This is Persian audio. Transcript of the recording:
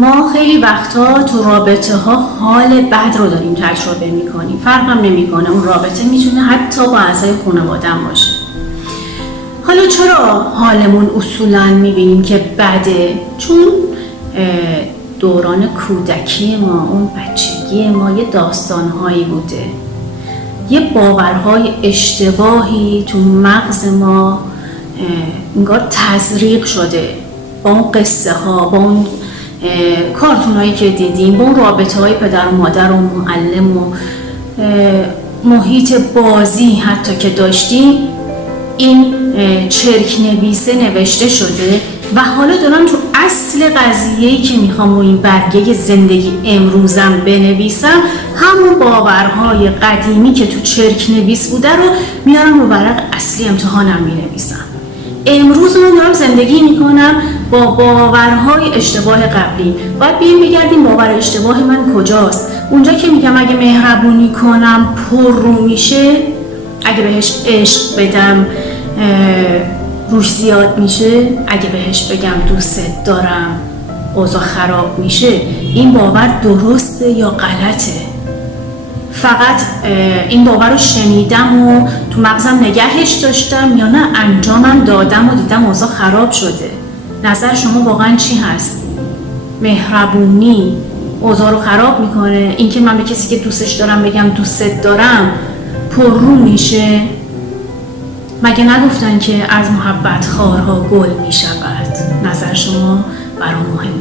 ما خیلی وقتا تو رابطه ها حال بد رو داریم تجربه میکنیم. فرق هم نمیکنه، اون رابطه میتونه حتی با اعضای خانواده باشه. حالا چرا حالمون اصولا میبینیم که بده؟ چون دوران کودکی ما، اون بچگی ما یه داستانهایی بوده، یه باورهای اشتباهی تو مغز ما انگار تزریق شده با اون قصه ها، با اون کارتون هایی که دیدیم، با اون رابطه های پدر و مادر و معلم و محیط بازی حتی که داشتیم. این چرک نویسه نوشته شده و حالا دارم تو اصل قضیه‌ای که میخوام رو این برگه زندگی امروزم بنویسم، همون باورهای قدیمی که تو چرک نویس بوده رو میارم رو ورق اصلی امتحانم مینویسم. امروز من دارم زندگی میکنم با باورهای اشتباه قبلی. باید بیایم بگردیم باور اشتباه من کجاست. اونجا که میگم اگه مهربونی کنم پر رو میشه، اگه بهش عشق بدم روش زیاد میشه، اگه بهش بگم دوست دارم اوضاع خراب میشه، این باور درسته یا غلطه؟ فقط این باور رو شنیدم و تو مغزم نگهش داشتم یا نه انجامم دادم و دیدم اوضاع خراب شده؟ نظر شما واقعا چی هست؟ مهربونی اوضاع رو خراب میکنه؟ اینکه من به کسی که دوستش دارم بگم دوست دارم پررو میشه؟ مگه نگفتن که از محبت خارها گل میشود؟ نظر شما برام مهم